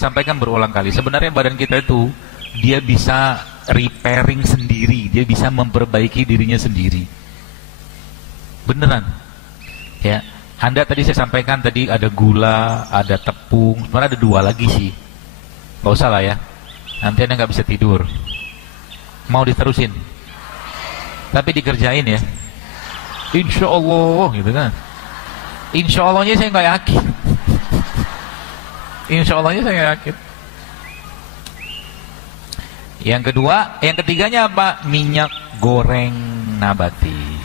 sampaikan berulang kali, sebenarnya badan kita itu dia bisa repairing sendiri, dia bisa memperbaiki dirinya sendiri. Beneran. Ya, Anda tadi saya sampaikan tadi ada gula, ada tepung, sebenarnya ada 2 lagi sih. Gak usah lah ya. Nanti Anda nggak bisa tidur. Mau diterusin? Tapi dikerjain ya. Insya Allah gitu kan. Insya Allahnya saya nggak yakin. Insya Allahnya saya nggak yakin. Yang kedua, yang ketiganya apa? Minyak goreng nabati.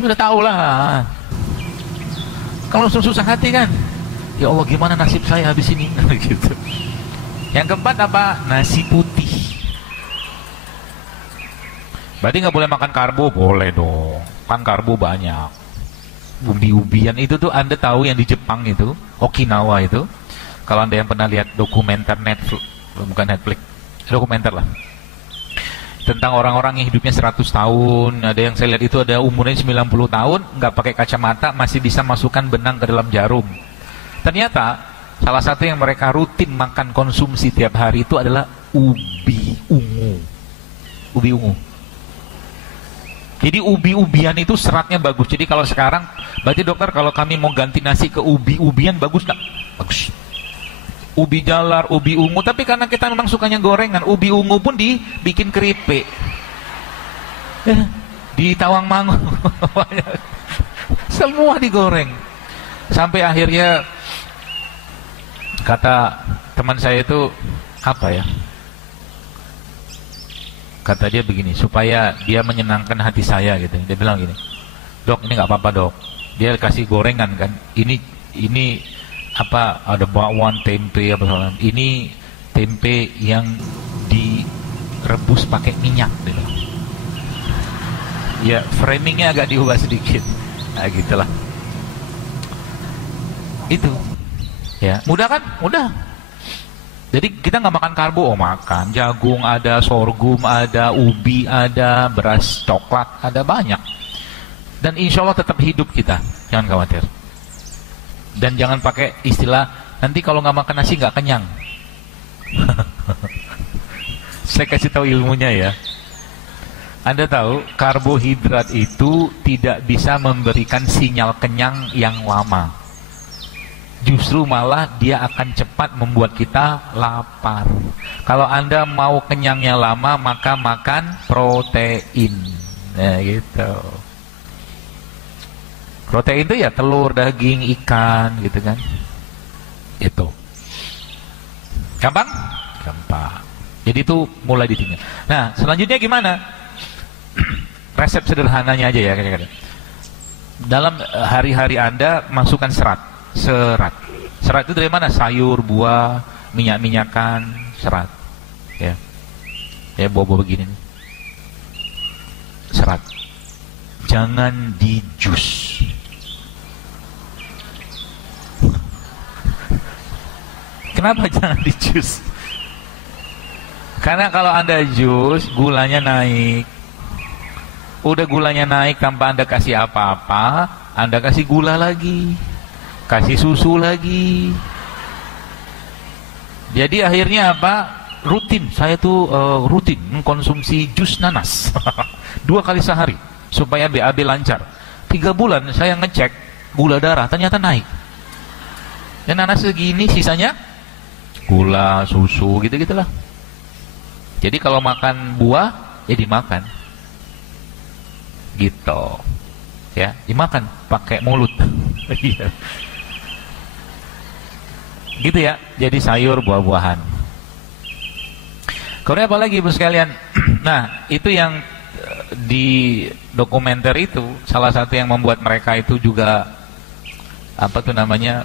Udah tahu lah. Kalau langsung susah hati kan. Ya Allah, gimana nasib saya habis ini? Gitu. Yang keempat apa? Nasi putih. Berarti nggak boleh makan karbo? Boleh dong. Kan karbo banyak. Ubi-ubian itu tuh Anda tahu yang di Jepang itu, Okinawa itu. Kalau Anda yang pernah lihat dokumenter Netflix, bukan Netflix, dokumenter lah. Tentang orang-orang yang hidupnya 100 tahun. Ada yang saya lihat itu ada umurnya 90 tahun, nggak pakai kacamata, masih bisa masukkan benang ke dalam jarum. Ternyata salah satu yang mereka rutin makan konsumsi tiap hari itu adalah ubi ungu. Ubi ungu. Jadi ubi-ubian itu seratnya bagus. Jadi kalau sekarang, berarti dokter kalau kami mau ganti nasi ke ubi-ubian bagus nggak? Bagus. Ubi jalar, ubi ungu. Tapi karena kita memang sukanya gorengan, ubi ungu pun dibikin keripik. Di Tawangmangu. Semua digoreng. Sampai akhirnya kata teman saya itu apa ya? Kata dia begini, supaya dia menyenangkan hati saya gitu. Dia bilang gini, dok ini nggak apa-apa dok. Dia kasih gorengan kan. Ini apa, ada bakwan, tempe apa soalnya. Ini tempe yang direbus pakai minyak gitu. Ya framingnya agak diubah sedikit. Nah gitulah. Itu. Ya mudah kan? Mudah. Jadi kita nggak makan karbo, makan jagung ada, sorghum ada, ubi ada, beras coklat ada, banyak. Dan insya Allah tetap hidup kita, jangan khawatir. Dan jangan pakai istilah nanti kalau nggak makan nasi nggak kenyang. Saya kasih tahu ilmunya ya. Anda tahu karbohidrat itu tidak bisa memberikan sinyal kenyang yang lama. Justru malah dia akan cepat membuat kita lapar. Kalau Anda mau kenyangnya lama, maka makan protein. Nah gitu. Protein itu ya telur, daging, ikan gitu kan. Itu. Gampang? Gampang. Jadi itu mulai ditinggal. Nah selanjutnya gimana? Resep sederhananya aja ya. Dalam hari-hari Anda masukkan serat. Serat itu dari mana? Sayur, buah, minyak-minyakan, serat. Ya. Ya bawa-bawa begini nih. Serat. Jangan di jus. Kenapa jangan di jus? Karena kalau Anda jus, gulanya naik. Udah gulanya naik tanpa Anda kasih apa-apa, Anda kasih gula lagi. Kasih susu lagi. Jadi akhirnya apa? Rutin. Saya tuh rutin mengkonsumsi jus nanas 2 kali sehari supaya BAB lancar. 3 bulan saya ngecek gula darah ternyata naik. Dan nanas segini, sisanya gula, susu, gitu-gitulah. Jadi kalau makan buah ya dimakan. Gitu. Ya, dimakan pakai mulut. Iya. Gitu ya, jadi sayur, buah-buahan. Kemudian apa lagi ibu sekalian? Nah itu yang di dokumenter itu, salah satu yang membuat mereka itu juga apa tuh namanya,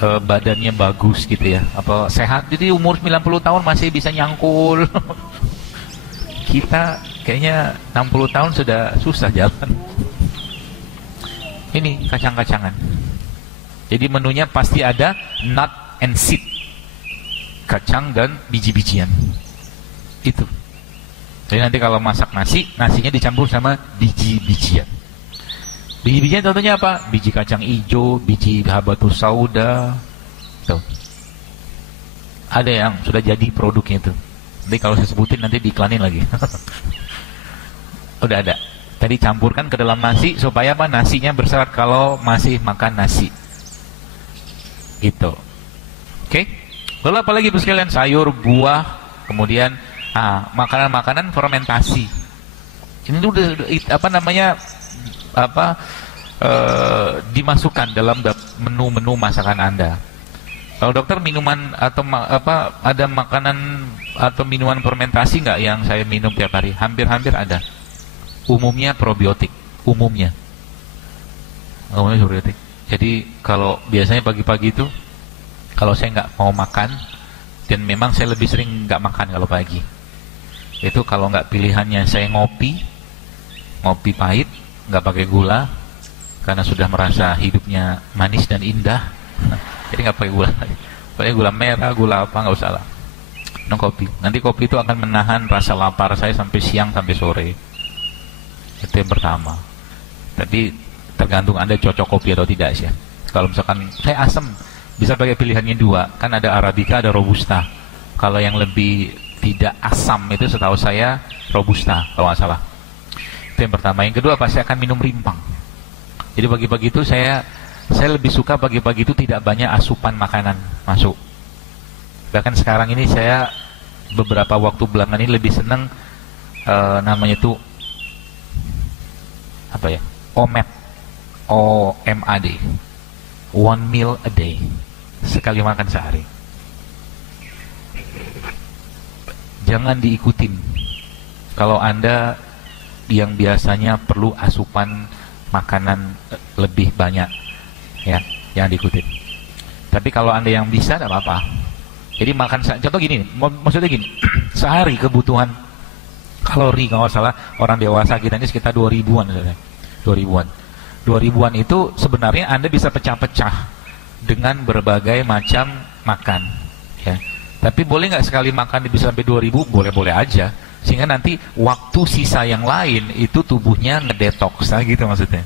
badannya bagus gitu ya, apa sehat. Jadi umur 90 tahun masih bisa nyangkul. Kita kayaknya 60 tahun sudah susah jalan. Ini kacang-kacangan. Jadi menunya pasti ada nut and seed, kacang dan biji-bijian. Itu. Jadi nanti kalau masak nasi, nasinya dicampur sama biji-bijian. Biji-bijian contohnya apa? Biji kacang hijau, biji habatus sauda. Tuh. ada yang sudah jadi produknya itu. Nanti kalau saya sebutin nanti diiklanin lagi. Udah ada. Tadi campurkan ke dalam nasi supaya apa? Nasinya berserat kalau masih makan nasi. Gitu. Oke? Lalu apa lagi sekalian? Sayur, buah, kemudian makanan-makanan fermentasi. Ini udah apa namanya? Dimasukkan dalam menu-menu masakan Anda. Kalau dokter, minuman atau ada makanan atau minuman fermentasi nggak yang saya minum tiap hari? Hampir-hampir ada. Umumnya probiotik, umumnya probiotik. Jadi kalau biasanya pagi-pagi itu, kalau saya nggak mau makan, dan memang saya lebih sering nggak makan kalau pagi, itu kalau nggak pilihannya saya ngopi pahit, nggak pakai gula, karena sudah merasa hidupnya manis dan indah. Jadi nggak pakai gula, pakai gula merah, gula apa, nggak usah lah. Kopi. Nanti kopi itu akan menahan rasa lapar saya sampai siang sampai sore. Itu yang pertama. Tapi tergantung Anda cocok kopi atau tidak sih. Kalau misalkan saya asam, bisa pakai pilihannya dua. Kan ada Arabica, ada Robusta. Kalau yang lebih tidak asam itu setahu saya Robusta, kalau nggak salah. Itu yang pertama. Yang kedua, pasti akan minum rimpang. Jadi pagi-pagi itu saya lebih suka pagi-pagi itu tidak banyak asupan makanan masuk. Bahkan sekarang ini saya beberapa waktu belakangan ini lebih senang namanya itu apa ya? OMAD. OMAD. One meal a day. Sekali makan sehari. Jangan diikutin. Kalau Anda yang biasanya perlu asupan makanan lebih banyak, ya, jangan diikutin. Tapi kalau Anda yang bisa, tidak apa-apa. Jadi makan, contoh gini, maksudnya gini, sehari kebutuhan kalori kalau salah orang dewasa kita ini sekitar 2000-an, 2000-an itu sebenarnya Anda bisa pecah-pecah dengan berbagai macam makan, ya. Tapi boleh nggak sekali makan bisa sampai 2000? Boleh-boleh aja, sehingga nanti waktu sisa yang lain itu tubuhnya ngedetoks, gitu maksudnya.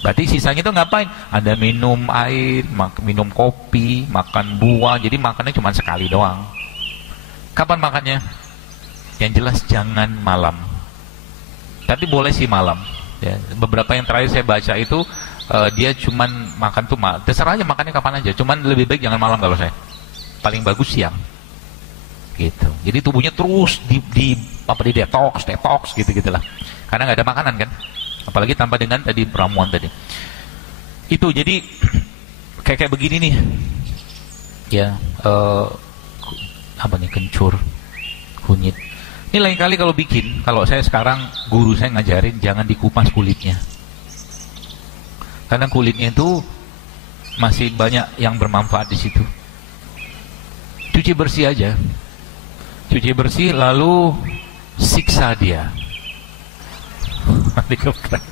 Berarti sisanya itu ngapain? Anda minum air, minum kopi, makan buah, jadi makannya cuma sekali doang. Kapan makannya? Yang jelas jangan malam. Tapi boleh sih malam, ya. Beberapa yang terakhir saya baca itu dia cuman makan tuh terserah aja makannya kapan aja, cuman lebih baik jangan malam kalau saya. Paling bagus siang. Gitu. Jadi tubuhnya terus di detox gitu-gitulah. Karena nggak ada makanan kan. Apalagi tanpa dengan tadi ramuan tadi. Itu jadi kayak begini nih. Ya, apa nih, kencur, kunyit. Ini lain kali kalau bikin, kalau saya sekarang guru saya ngajarin jangan dikupas kulitnya. Karena kulitnya itu masih banyak yang bermanfaat di situ. Cuci bersih aja. Cuci bersih lalu siksa dia. Dikeprek.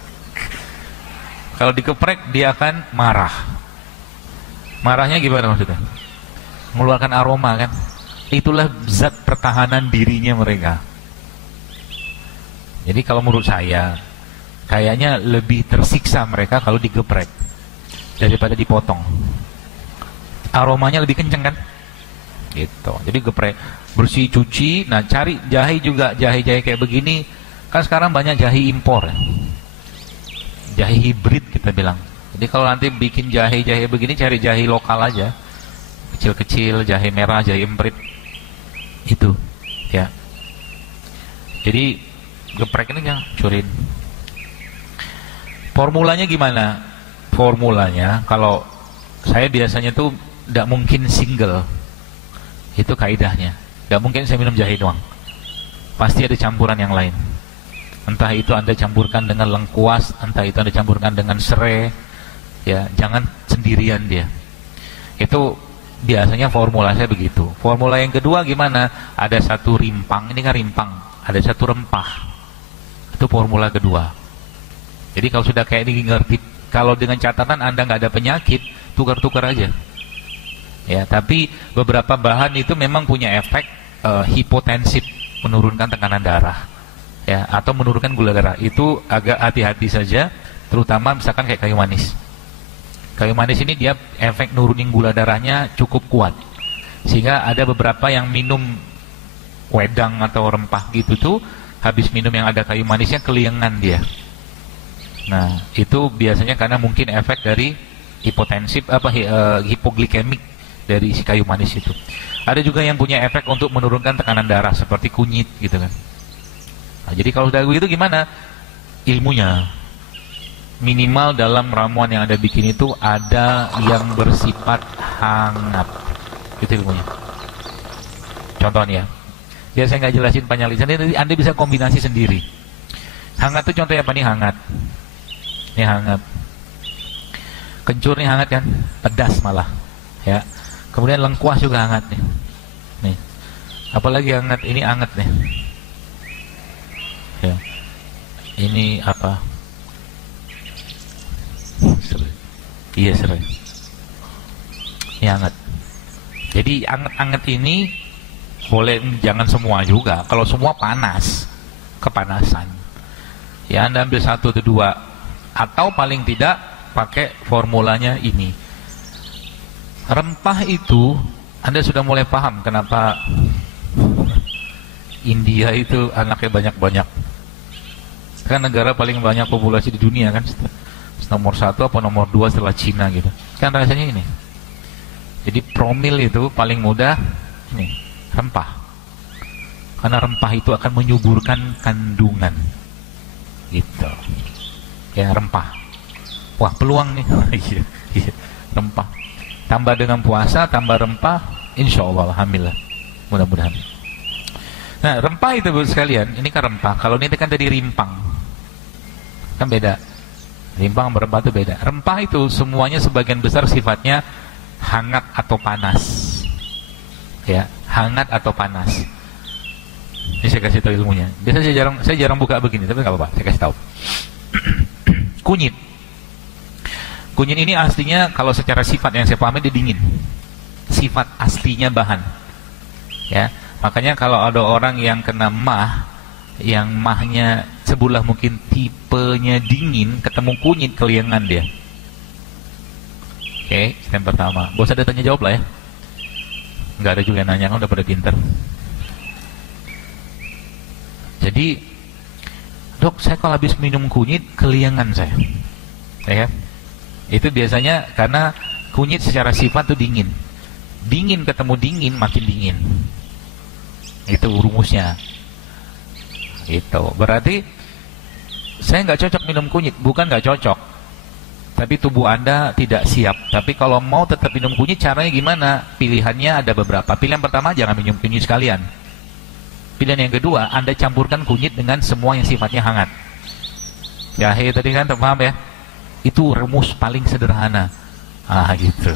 Kalau dikeprek dia akan marah. Marahnya gimana maksudnya? Mengeluarkan aroma kan? Itulah zat pertahanan dirinya mereka. Jadi kalau menurut saya kayaknya lebih tersiksa mereka kalau digeprek daripada dipotong. Aromanya lebih kenceng kan? Gitu. Jadi geprek, bersih, cuci. Nah, cari jahe juga, jahe-jahe kayak begini. Kan sekarang banyak jahe impor, ya. Jahe hibrid kita bilang. Jadi kalau nanti bikin jahe-jahe begini, cari jahe lokal aja, kecil-kecil, jahe merah, jahe emprit, itu, ya. Jadi geprek ini jangan curin. Formulanya gimana? Formulanya kalau saya biasanya tuh tidak mungkin single. Itu kaidahnya. Tidak mungkin saya minum jahe doang. Pasti ada campuran yang lain. Entah itu Anda campurkan dengan lengkuas, entah itu Anda campurkan dengan serai, ya, jangan sendirian dia. Itu biasanya formula saya begitu. Formula yang kedua gimana? Ada satu rimpang, ini kan rimpang, ada satu rempah. Itu formula kedua. Jadi kalau sudah kayak ini ngerti, kalau dengan catatan Anda nggak ada penyakit, tukar-tukar aja. Ya, tapi beberapa bahan itu memang punya efek hipotensif, menurunkan tekanan darah, ya, atau menurunkan gula darah. Itu agak hati-hati saja, terutama misalkan kayak kayu manis. Kayu manis ini dia efek nurunin gula darahnya cukup kuat. Sehingga ada beberapa yang minum wedang atau rempah gitu tuh, habis minum yang ada kayu manisnya keliengan dia. Nah, itu biasanya karena mungkin efek dari hipotensif hipoglikemik dari si kayu manis itu. Ada juga yang punya efek untuk menurunkan tekanan darah seperti kunyit gitu kan. Nah, jadi kalau sudah begitu gimana? Ilmunya minimal dalam ramuan yang Anda bikin itu ada yang bersifat hangat. Itu ilmunya. Contohnya, biar saya nggak jelasin panjang lebar, nanti Anda bisa kombinasi sendiri. Hangat itu contohnya apa nih? Hangat. Ini hangat. Kencur nih hangat kan? Pedas malah. Ya. Kemudian lengkuas juga hangat nih. Nih. Apalagi hangat, ini hangat nih. Ya. Ini apa? Serai. Iya, serai. Ini hangat. Jadi hangat-hangat ini boleh, jangan semua juga. Kalau semua panas, kepanasan. Ya, Anda ambil 1 atau 2, atau paling tidak pakai formulanya ini. Rempah itu Anda sudah mulai paham kenapa India itu anaknya banyak-banyak. Kan negara paling banyak populasi di dunia kan, nomor 1 apa nomor 2 setelah Cina gitu. Kan rasanya ini. Jadi promil itu paling mudah ini, rempah. Karena rempah itu akan menyuburkan kandungan. Gitu. Ya, rempah. Wah, peluang nih. Iya, rempah. Tambah dengan puasa, tambah rempah, insya Allah, alhamdulillah. Mudah-mudahan. Nah, rempah itu sekalian, ini kan rempah. Kalau ini kan dari rimpang. Kan beda. Rimpang sama rempah itu beda. Rempah itu semuanya sebagian besar sifatnya hangat atau panas. Ya, hangat atau panas. Ini saya kasih tahu ilmunya. Biasa saya jarang buka begini, tapi nggak apa-apa, saya kasih tahu. Kunyit. Kunyit ini aslinya kalau secara sifat yang saya pahami dia dingin. Sifat aslinya bahan. Ya, makanya kalau ada orang yang kena mah, yang mahnya sebelah mungkin tipenya dingin, ketemu kunyit keliengan dia. Oke, yang pertama. Gak usah ada tanya jawab lah ya. Nggak ada juga yang nanya, kan udah pada pinter. Jadi, dok, saya kalau habis minum kunyit keliengan saya. Ya, itu biasanya karena kunyit secara sifat tuh dingin. Dingin ketemu dingin makin dingin. Itu rumusnya. Itu berarti saya nggak cocok minum kunyit. Bukan nggak cocok, tapi tubuh Anda tidak siap. Tapi kalau mau tetap minum kunyit, caranya gimana? Pilihannya ada beberapa. Pilihan pertama, jangan minum kunyit sekalian. Pilihan yang kedua, Anda campurkan kunyit dengan semua yang sifatnya hangat. Jahe tadi kan, paham ya? Itu rumus paling sederhana. Gitu.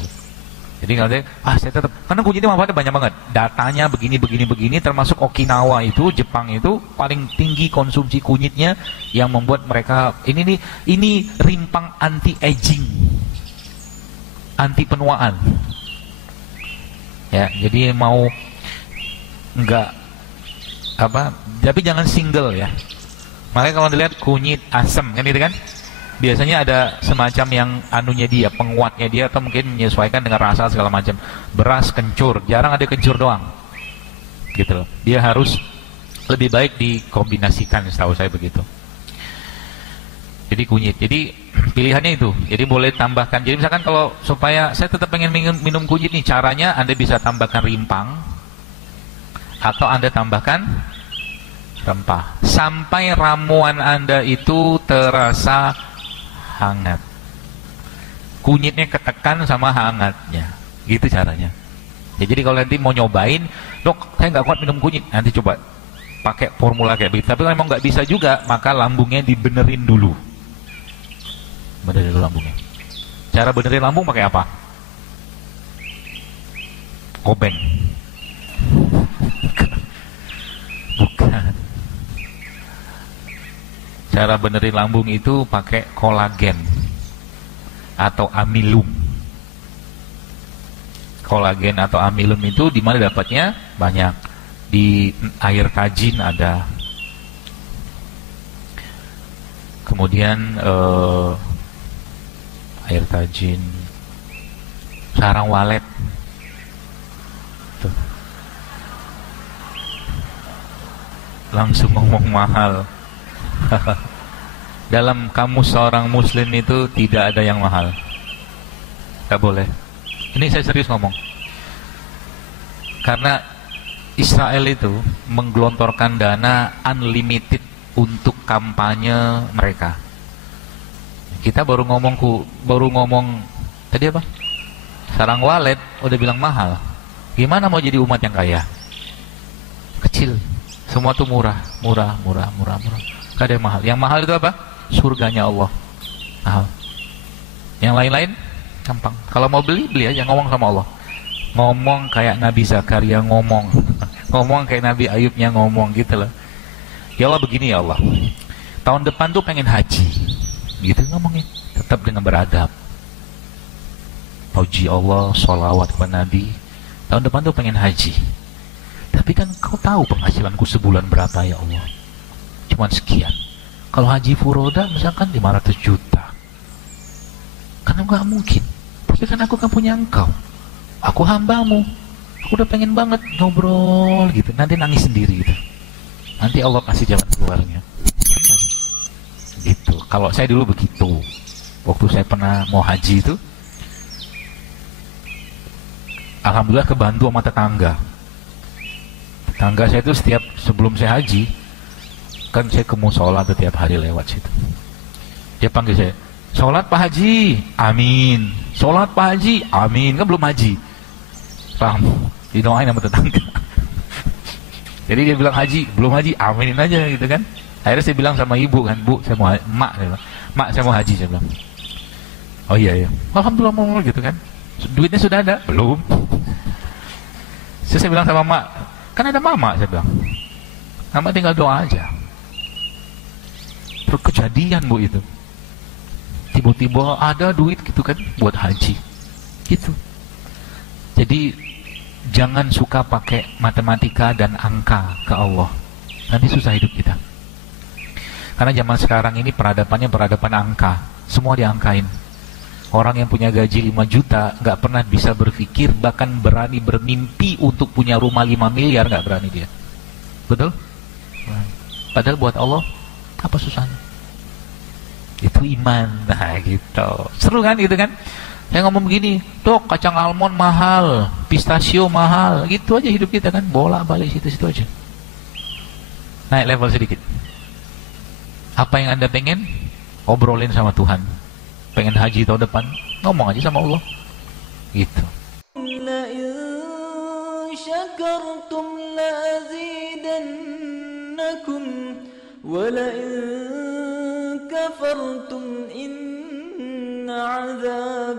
Jadi kalau saya tetap, karena kunyitnya manfaatnya banyak banget. Datanya begini, termasuk Okinawa itu, Jepang itu paling tinggi konsumsi kunyitnya, yang membuat mereka ini rimpang anti aging, anti penuaan. Ya, jadi mau enggak apa, tapi jangan single ya. Makanya kalau dilihat kunyit asam kan itu kan, biasanya ada semacam yang anunya dia, penguatnya dia, atau mungkin menyesuaikan dengan rasa segala macam. Beras kencur, jarang ada kencur doang. Gitu loh. Dia harus lebih baik dikombinasikan, setahu saya begitu. Jadi kunyit. Jadi pilihannya itu. Jadi boleh tambahkan. Jadi misalkan kalau supaya saya tetap pengen minum kunyit nih, caranya Anda bisa tambahkan rimpang atau Anda tambahkan rempah sampai ramuan Anda itu terasa hangat. Kunyitnya ketekan sama hangatnya. Gitu caranya. Ya, jadi kalau nanti mau nyobain, dok, saya nggak kuat minum kunyit, nanti coba pakai formula kayak begitu. Tapi kalau memang nggak bisa juga, maka lambungnya dibenerin dulu. Benerin dulu lambungnya. Cara benerin lambung pakai apa? Obeng. Bukan. Cara benerin lambung itu pakai kolagen atau amilum. Kolagen atau amilum itu di mana dapatnya? Banyak. Di air tajin ada. Kemudian air tajin, sarang walet. Tuh. langsung ngomong mahal. Dalam kamus seorang muslim itu tidak ada yang mahal. Gak boleh. Ini saya serius ngomong. Karena Israel itu menggelontorkan dana unlimited untuk kampanye mereka. Kita baru ngomong tadi apa? Sarang walet udah bilang mahal. Gimana mau jadi umat yang kaya? Kecil. Semua tuh murah. Gak ada yang mahal. Yang mahal itu apa? Surganya Allah. Mahal. Yang lain-lain gampang. Kalau mau beli aja, ngomong sama Allah. Ngomong kayak Nabi Zakaria ngomong. Ngomong kayak Nabi Ayubnya ngomong gitu loh. Ya Allah begini ya Allah. Tahun depan tuh pengen haji. Gitu ngomongin. Tetap dengan beradab. Puji Allah, sholawat kepada Nabi. Tahun depan tuh pengen haji. Tapi kan kau tahu penghasilanku sebulan berapa ya Allah? Cuman sekian. Kalau haji furoda misalkan 500 juta. Karena nggak mungkin. Tapi kan aku kan punya engkau. Aku hambamu. Aku udah pengen banget ngobrol gitu. Nanti nangis sendiri gitu. Nanti Allah kasih jalan keluarnya. Gitu. Kalau saya dulu begitu. Waktu saya pernah mau haji itu, alhamdulillah kebantu sama tetangga. Tetangga saya itu setiap sebelum saya haji, kan saya ke musola tuh tiap hari lewat situ. Dia panggil saya, sholat Pak Haji, amin. Sholat Pak Haji, amin. Kan belum haji. Paham? Didoain sama tetangga. Jadi dia bilang haji, belum haji, aminin aja gitu kan. Akhirnya saya bilang sama ibu kan, Bu, saya mau mak saya mau haji, saya bilang. Oh iya. Alhamdulillah mau gitu kan. Duitnya sudah ada? Belum. Saya bilang sama mak, kan ada mama, saya bilang. Mama tinggal doa aja. Terus kejadian Bu itu. Tiba-tiba ada duit gitu kan buat haji. Gitu. Jadi jangan suka pakai matematika dan angka ke Allah. Nanti susah hidup kita. Karena zaman sekarang ini peradabannya peradaban angka. Semua diangkain. Orang yang punya gaji 5 juta nggak pernah bisa berpikir, bahkan berani bermimpi untuk punya rumah 5 miliar, nggak berani dia. Betul? Padahal buat Allah apa susahnya? Itu iman. Nah gitu. Seru kan gitu kan? Saya ngomong begini, Dok, kacang almond mahal, pistachio mahal, gitu aja hidup kita kan, bolak-balik situ-situ aja. Naik level sedikit. Apa yang Anda pengen? Obrolin sama Tuhan. Pengen haji tahun depan? Ngomong aja sama Allah. Gitu. La in syakartum la azidannakum wa la in kafartum inna 'adzab